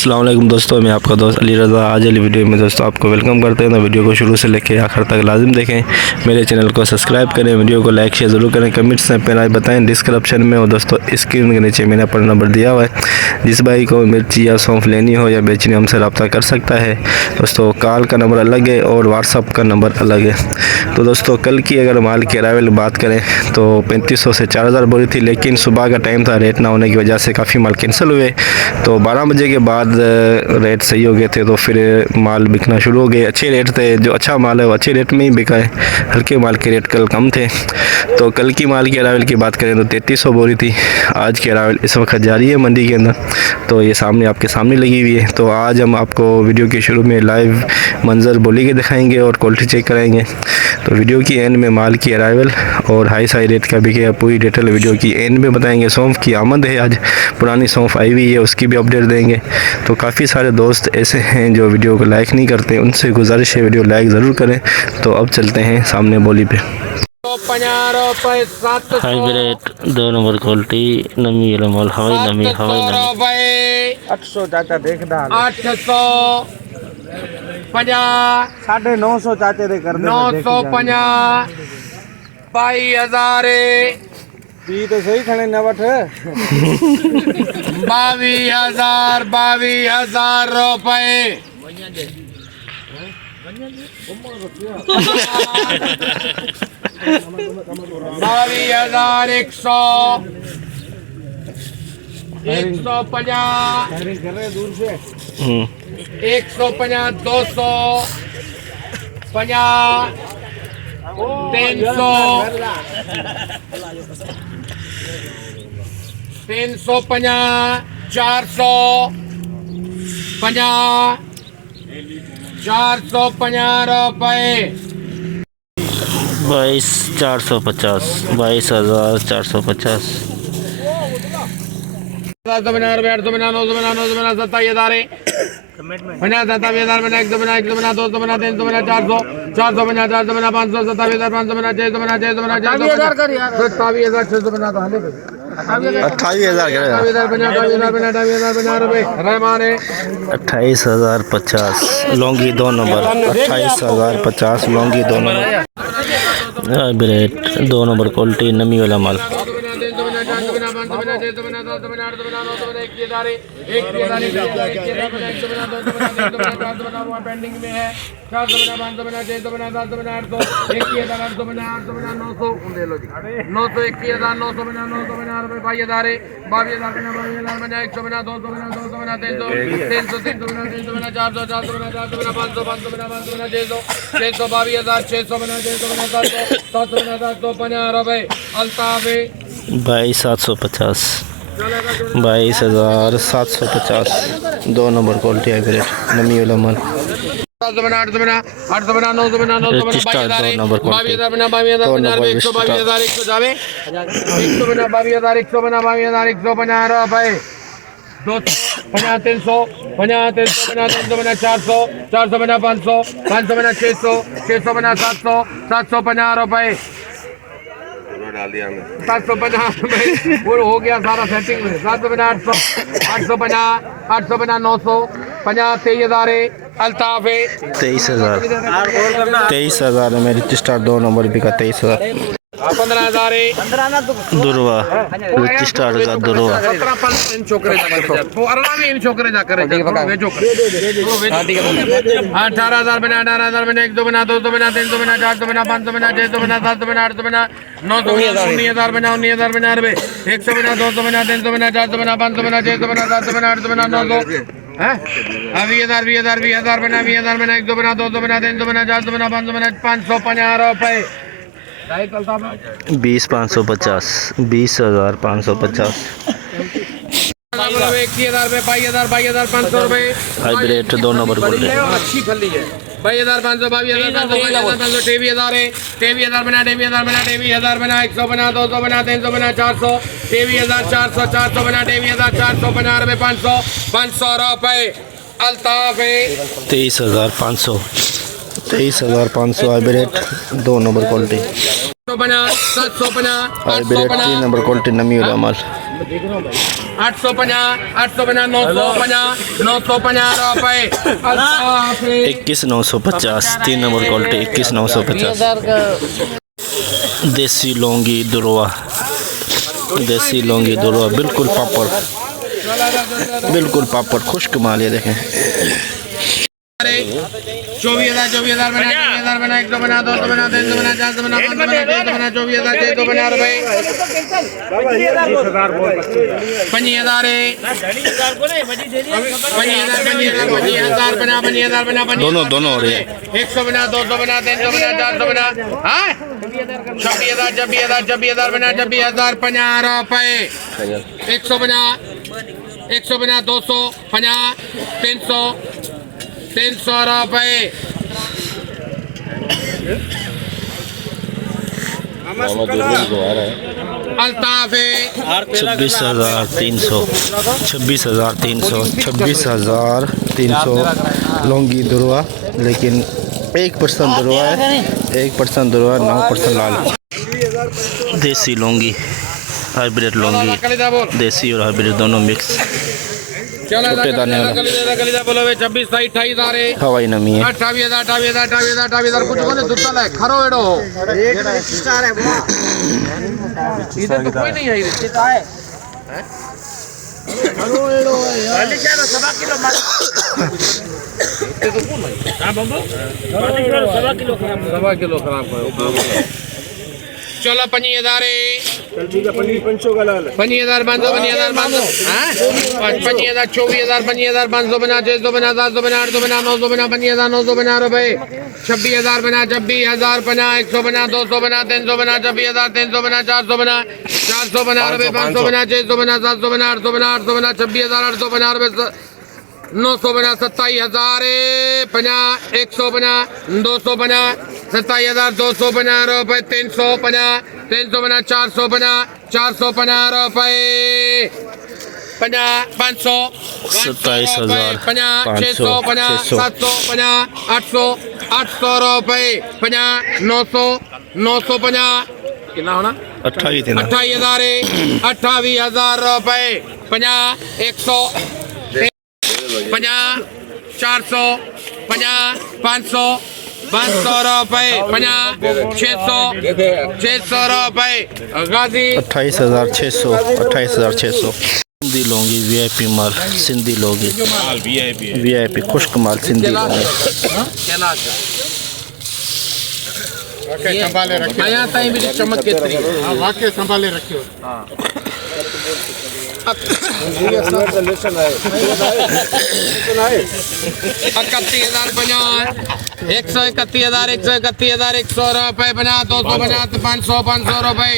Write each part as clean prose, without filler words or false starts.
अस्सलाम वालेकुम दोस्तों, मैं आपका दोस्त अली रज़ा। आज वाली वीडियो में दोस्तों आपको वेलकम करते हैं। तो वीडियो को शुरू से लेकर आखिर तक लाजिम देखें, मेरे चैनल को सब्सक्राइब करें, वीडियो को लाइक शेयर ज़रूर करें, कमेंट्स में अपनी राय बताएं डिस्क्रिप्शन में। और दोस्तों स्क्रीन के नीचे मैंने अपना नंबर दिया हुआ है, जिस भाई को मिर्ची या सौंफ लेनी हो या बेचनी हमसे रब्ता कर सकता है। दोस्तों कॉल का नंबर अलग है और व्हाट्सअप का नंबर अलग है। तो दोस्तों कल की अगर माल की अराइवल बात करें तो 3500 से 4000 बोरी थी, लेकिन सुबह का टाइम था, रेट ना होने की वजह से काफ़ी माल कैंसिल हुए। तो 12 बजे के बाद रेट सही हो गए थे, तो फिर माल बिकना शुरू हो गए। अच्छे रेट थे, जो अच्छा माल है वो अच्छे रेट में ही बिका है, हल्के माल के रेट कल कम थे। तो कल की माल की अराइवल की बात करें तो 3300 बोरी थी। आज की अराइवल इस वक्त जारी है मंडी के अंदर, तो ये सामने आपके सामने लगी हुई है। तो आज हम आपको वीडियो के शुरू में लाइव मंजर बोली के दिखाएंगे और क्वालिटी चेक कराएंगे। तो वीडियो की एंड में माल की अराइवल और हाई साई रेट का भी क्या पूरी डिटेल वीडियो की एंड में बताएंगे। सौंफ की आमद है, आज पुरानी सौंफ आई हुई है, उसकी भी अपडेट देंगे। तो काफ़ी सारे दोस्त ऐसे हैं जो वीडियो को लाइक नहीं करते, उनसे गुजारिश है वीडियो लाइक ज़रूर करें। तो अब चलते हैं सामने बोली पे। हाइब्रिड 2 नंबर क्वालिटी नमी वाला माल, हवाई नमी 800 चाचा देखदा 850 950 चाचे दे कर दे 950 22,000 ती तो सही खणे न वठ 22,000 रुपए 22,100 150 कर रहे दूर से 150 200 50 300 350 400 50 450 रुपए 22,450 22,450 750 800 900 27,000 50 27,000 1 2 2 3 400 450 450 500 27,000 550 28,050 Laungi 2 number 28,050 Laungi 2 number. Hybrid 2 number quality नमी वाला माल पेंडिंग में है 450 550 650 750 800 900 21,900 950 रुपए 22,000 22,000 100 200 300 400 650 रुपए अल्ताफ 22,750 22,750 2 नंबर क्वालिटी हाइब्रिड नमी वाला माल 800 नंबर क्वालिटी 250 300 400 450 500 550 600 650 750 रुपए 750 रुपए वो हो गया सारा सेटिंग में 750 850 850 900 50 23,000 अल्ताफ 23,000 में रजिस्टर 2 नंबर बिका 23,000 15,000 दुरवा रजिस्टर का दुरवा 17 छोकरे वो अरवा में छोकरे जा करे वे छोकरे 18,000 बना 18,000 बना 1 2 बना 2 2 बना 3 2 बना 4 2 बना 5 2 बना 6 2 बना 7 बना 8 बना 9 19,000 बना 19,000 बना 100 बना 200 बना 300 बना 400 बना 500 बना 600 बना 700 बना 800 बना 900 है 20,000 बना 20,000 बना 1 2 बना 200 बना 300 बना 400 बना 500 बना 550 रुपए 20,550 20,550 22,500 रुपए हाइब्रिड 2 नंबर क्वालिटी अच्छी फली है 22,500 22,500 23,000 बना 23,000 बना 100 बना 200 बना 300 बना 400 23,400 400 बना 23,450 रुपए 500 रुपए अल्ताफ 23,500 हाइब्रिड 2 नंबर क्वालिटी बना 700 बना हाइब्रिड 3 नंबर क्वालिटी नमी वाला माल 850 850 950 रुपए 21,950 3 नंबर क्वालिटी 21,950 देसी लौंगी दुरवा बिल्कुल पापड़ खुश्क माल ये देखें 24,000 बना 1 बना 2 बना 3 बना 4 बना 5 बना 6 बना 24,000 6 बना रुपए 25,000 बना दोनों हो रहे हैं 100 बना 200 बना 300 बना 400 बना हाँ 26,000 बना 26,000 50 रुपए 100 बना 200 50 300 रुपए अल्ताफ 26,300 लौंगी दुरवा लेकिन 1% दुरवा है 1% दुरवा 9% लाल देसी लौंगी हाइब्रिड लौंगी देसी और हाइब्रिड दोनों मिक्स छोटे दाने वाला बोलो 26 28,000 हवाई नमी है 28,000 कुछ बोले दुत्ता है खरो एडो इधर तो कोई नहीं है खरो एडो खाली क्या 1.5 किलो मार तो कौन है हां बंबो 1.5 किलो खराब है चलो 5,000 चल ठीक है 5,500 का लाल 5,000 बांधो हां 5,000 24,000 5,500 बना 600 बना 700 बना 800 बना 900 बना 5,900 बना रुपए 26,000 बना 26,000 बना 100 बना 200 बना 300 बना 26,000 300 बना 400 बना 400 बना रुपए 500 बना 600 बना 700 बना 800 बना 26,000 800 बना रुपए 900 बना 27,000 50 100 बना 200 बना 27,200 बना रुपए 300 बना 400 बना 450 रुपए 500 27,000 600 700 800 रुपए 900 कितना होना 28,000 रुपए 100 50 400 500 रुपए 600 रुपए गाजी 28,600 सिंधी लौंगी वीआईपी माल सिंधी लौंगी वीआईपी खुश्क माल सिंधी लौंगी संभाले रखियो आया ताई भी चमक केतरी वाकई संभाले रखियो हां 31,000 100 रुपए बना 200 बना 500 रुपए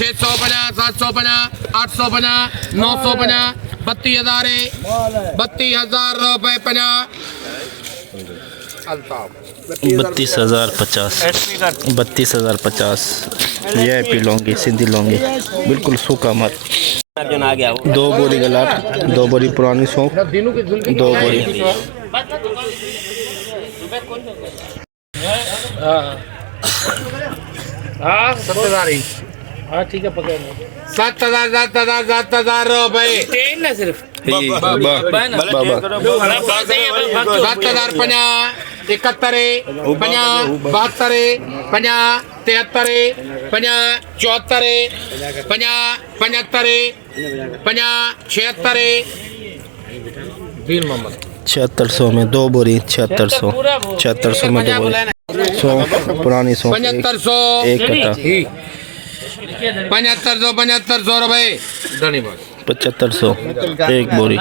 600 बना 700 बना 800 बना 900 बना 32,000 रुपए 32,050 वीआईपी लौंगी सिंधी लौंगी बिल्कुल सूखा मत 2 बोरी गलाट 2 बोरी पुरानी सौंफ 2 बोरी हाँ 7,000 हाँ ठीक है पकड़ 7,000 रुपए ना सिर्फ 7,050 71 50 72 50 73 50 74 50 75 50 76 7600 में 2 बोरी 7600 में 2 बोरी सौंफ पुरानी सौंफ 7500 एक कट्टा 7500 रुपए 7500 एक बोरी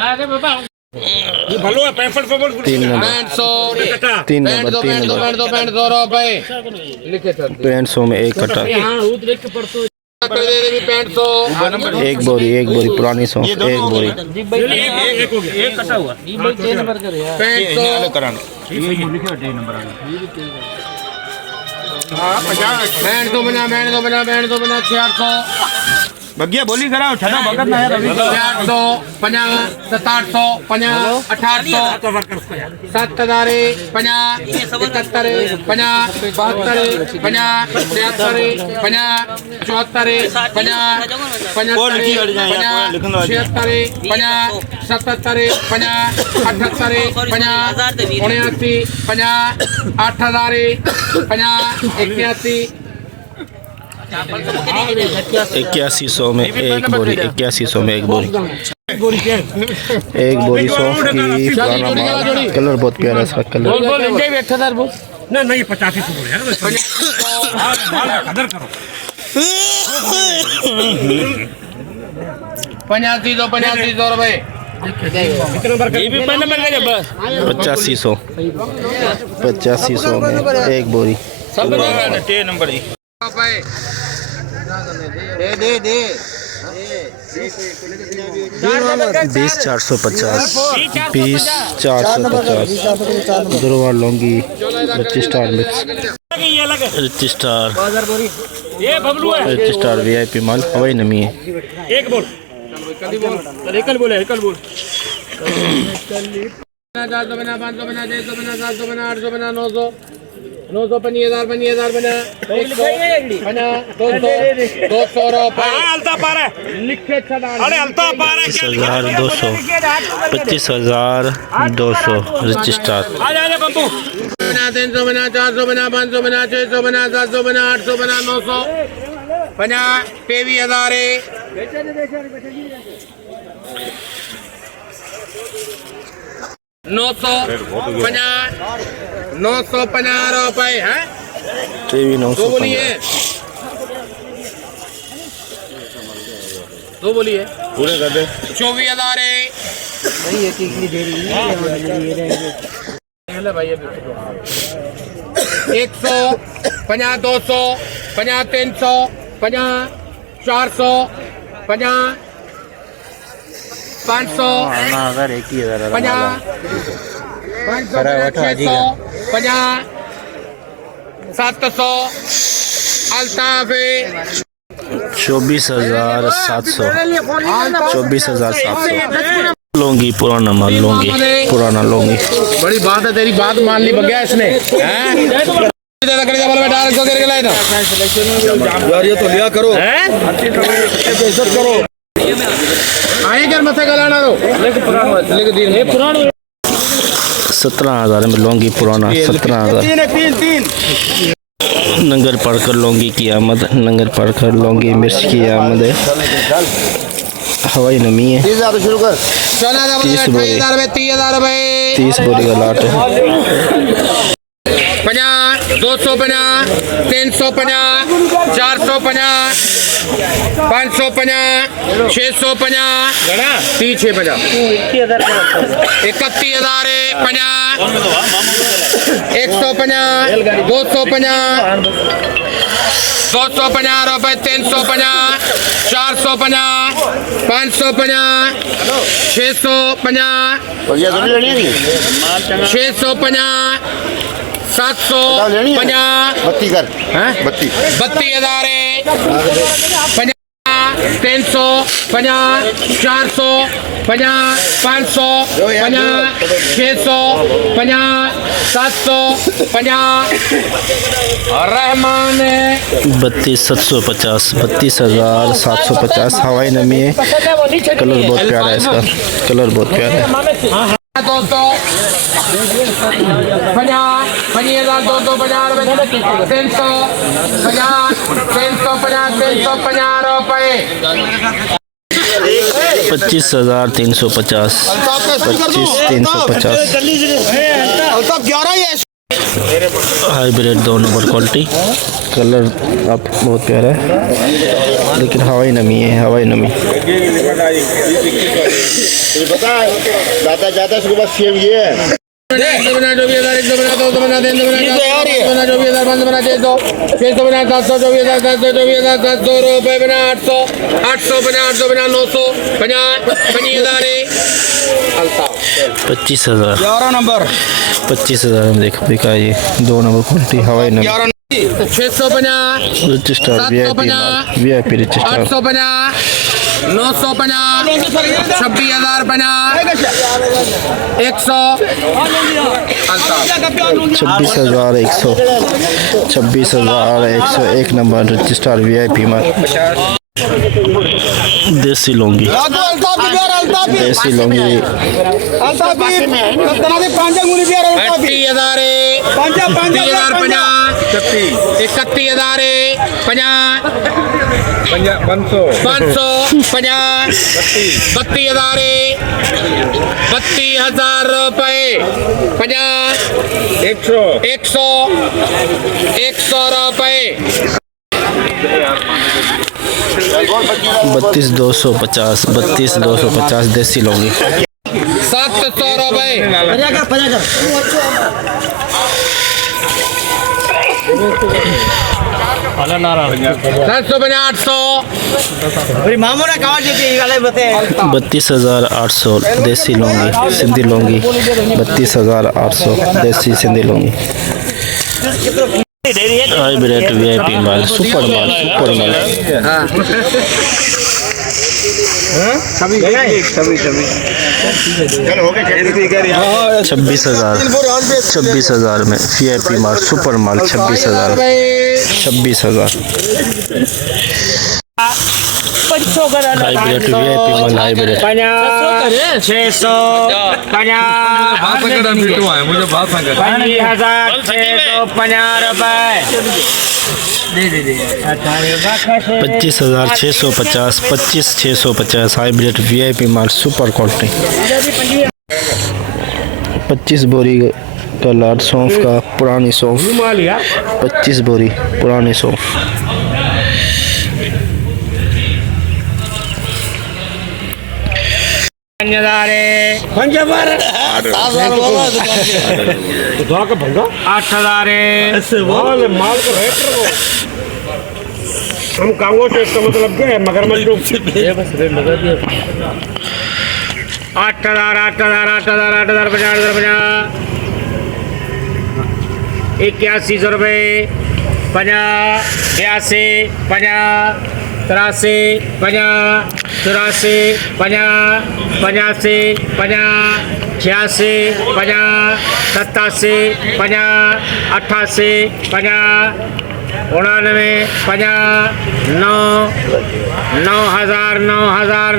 3 नंबर 6500 रुपए लिखे थे 6500 में एक कट्टा 6500 एक बोरी पुरानी सौंफ एक बोरी 6500 बना 600 भगिया बोली कराओ छठा भगत ना यार अभी 850 750 800 7,000 50 71 50 72 50 73 50 74 50 75 76 50 77 50 78 50 79 50 8,000 50 81 8100 में एक बोरी, 8100 में एक बोरी, एक बोरी सौंफ की पुराना माल। कलर बहुत प्यारा है इसका कलर। ना नहीं 85 से बोले यार माल का कदर करो 85 रुपए 8500 में एक बोरी। नंबर दे 20,450 20,450 दुरवा लौंगी rich star mix rich star VIP माल हवाई नमी है। एक बोल एकल बोले 500 बना 500 बना 600 बना 700 बना 800 बना 900 50 हज़ार 200 रुपए हलता पा रहा है लिखे अरे हलता पा रहा है 25,200 25,200 रिच स्टार। आ जा बंबू 300 बना 400 बना 500 बना 600 बना 700 बना 800 बना 900 23,000 950 रुपए हैं टीवी तो बोलिए 950 बोलिए पूरे कर दे 24,000 100 50 200 50 300 50 400 50 500 अगर 21,000 50 600 50 700 अल्ताफ 24,700 24,700 लौंगी पुराना माल लौंगी पुराना लौंगी। बड़ी बात है तेरी बात मान ली बगैर इसने यार ये तो लिया करो इज्जत करो आए क्या मत गलाना रो लिख दी 17,000 में लौंगी पुराना 17,000। नंगर पढ़कर लौंगी की आमद नंगर पढ़कर लौंगी मिर्च की आमद है। हवाई नमी है 30 बोरी 30 बोरी का लाट है 50 250 350 450 550 650 350 31,000 50 150 250 रुपए 350 450 550 650 650 750 32,000 50 300 50 400 50 500 50 600 50 750 रहमान 32,750 32,750 हवाई नमी है। कलर बहुत प्यारा है इसका कलर बहुत प्यारा है। 200 50 250 300 350 रुपए 25,350 25,350 हाइब्रिड 2 नंबर क्वालिटी कलर आप बहुत प्यारा है लेकिन हवाई नमी है हवाई नमी। ज्यादा सुबह बस ये है 100 बना 24,000 100 बना 200 बना 300 बना 24,000 500 बना 600 बना 700 24,700 रुपए बना 800 बना 900 50,000 25,000 11 नंबर 25,000 में देखो बिका ये 2 नंबर क्वालिटी हवाई नमी। 650 रिच स्टार वीआईपी माल, वीआईपी रिच स्टार 850 950 26,050 100 26,100 26,100 एक नंबर रिच स्टार वीआईपी माल। देसी लौंगी, देसी लौंगी 32,000 रुपए 100 रुपए 32,250 32,250 देसी लौंगी 700 रुपए 32,800 देसी लौंगी सिंधी लौंगी 32,800 देसी सिंधी लौंगी। हाइब्रिड वीआईपी माल, सुपर माल, सुपर माल 26,000 में वीआईपी माल, सुपर माल 26,000 26,000 हाइब्रिड वीआईपी माल, हाइब्रिड 25,650 25,650 हाइब्रिड वीआईपी माल, सुपर क्वालिटी 25 बोरी का लाट सौंफ का, पुरानी सौंफ 25 बोरी पुरानी सौंफ हम कांगो से इसका मतलब क्या है? मगरमच्छ 8,000 81,000 रुपए 50 82 50 83 50 84 50 85 50 86 50 87 50 88 50 99 50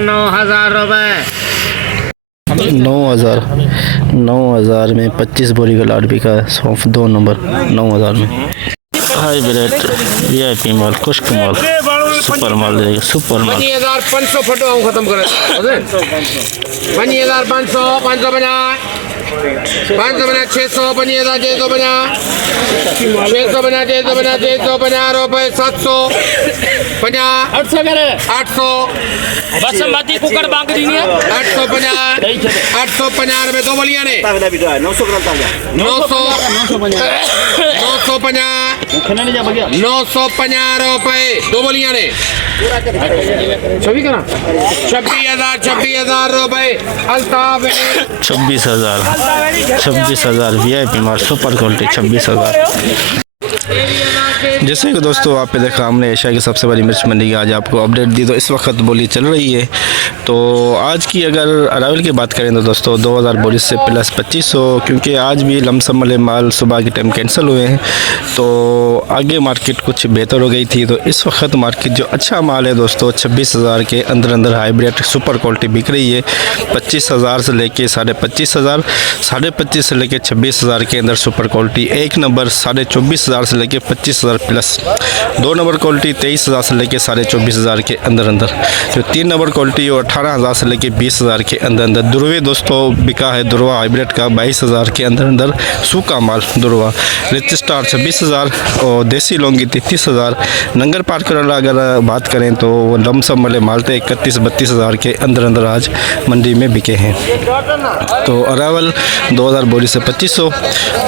9,000 रुपए 9,000 में 25 बोरी का लाट बिका है सौंफ 2 नंबर 9,000 में। हाइब्रिड वीआईपी माल, खुश्क माल, सुपर माल देगा, सुपर माल 25,500 फटो हम खत्म कर 25,500 550 550 600 25,650 650 रुपए 750 800 बासमती कुकर बांग दी है 850 रुपए 2 बलियां ने 950 रुपए 2 बलियां ने 26,000 रुपए अल्ताफ 26,000 वीआईपी माल, सुपर क्वालिटी 26,000। जैसे कि दोस्तों आप पे देखा हमने एशिया की सबसे बड़ी मिर्च मंडी की आज आपको अपडेट दी, तो इस वक्त बोली चल रही है। तो आज की अगर अरावल की बात करें तो दोस्तों 2,000 बोरी से प्लस 2500, क्योंकि आज भी लमसम वाले माल सुबह के टाइम कैंसिल हुए हैं, तो आगे मार्केट कुछ बेहतर हो गई थी। तो इस वक्त मार्केट जो अच्छा माल है दोस्तों 26,000 के अंदर अंदर हाइब्रिड सुपर क्वालिटी बिक रही है। 25,000 से लेके 25,500, 25,500 से लेके 26,000 के अंदर सुपर क्वालिटी। एक नंबर 24,500 से लेके 25,000 प्लस। 2 नंबर क्वालिटी 23,000 से लेके 24,500 के अंदर अंदर। जो 3 नंबर क्वालिटी और 18,000 से लेके 20,000 के अंदर अंदर। दुर्वे दोस्तों बिका है दुर्वा हाइब्रिड का 22,000 के अंदर अंदर। सूखा माल दुर्वा रिच स्टार 26,000 और देसी लौंगी 33,000। नंगर पार्कर वाला अगर बात करें तो लमसम वाले माल थे 31-32,000 के अंदर अंदर आज मंडी में बिके हैं। तो अरावल 2,000 बोरी से 2500।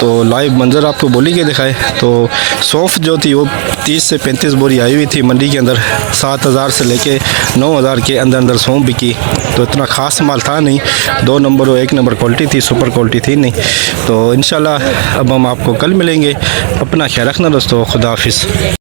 तो लाइव मंजर आपको बोली के दिखाए तो सौंफ जो थी वो 30 से 35 बोरी आई हुई थी मंडी के अंदर। 7,000 से लेके 9,000 के अंदर अंदर सौंफ बिकी। तो इतना ख़ास माल था नहीं, 2 नंबर और 1 नंबर क्वालिटी थी, सुपर क्वालिटी थी नहीं। तो इंशाल्लाह अब हम आपको कल मिलेंगे। अपना ख्याल रखना दोस्तों, खुदा हाफिज़।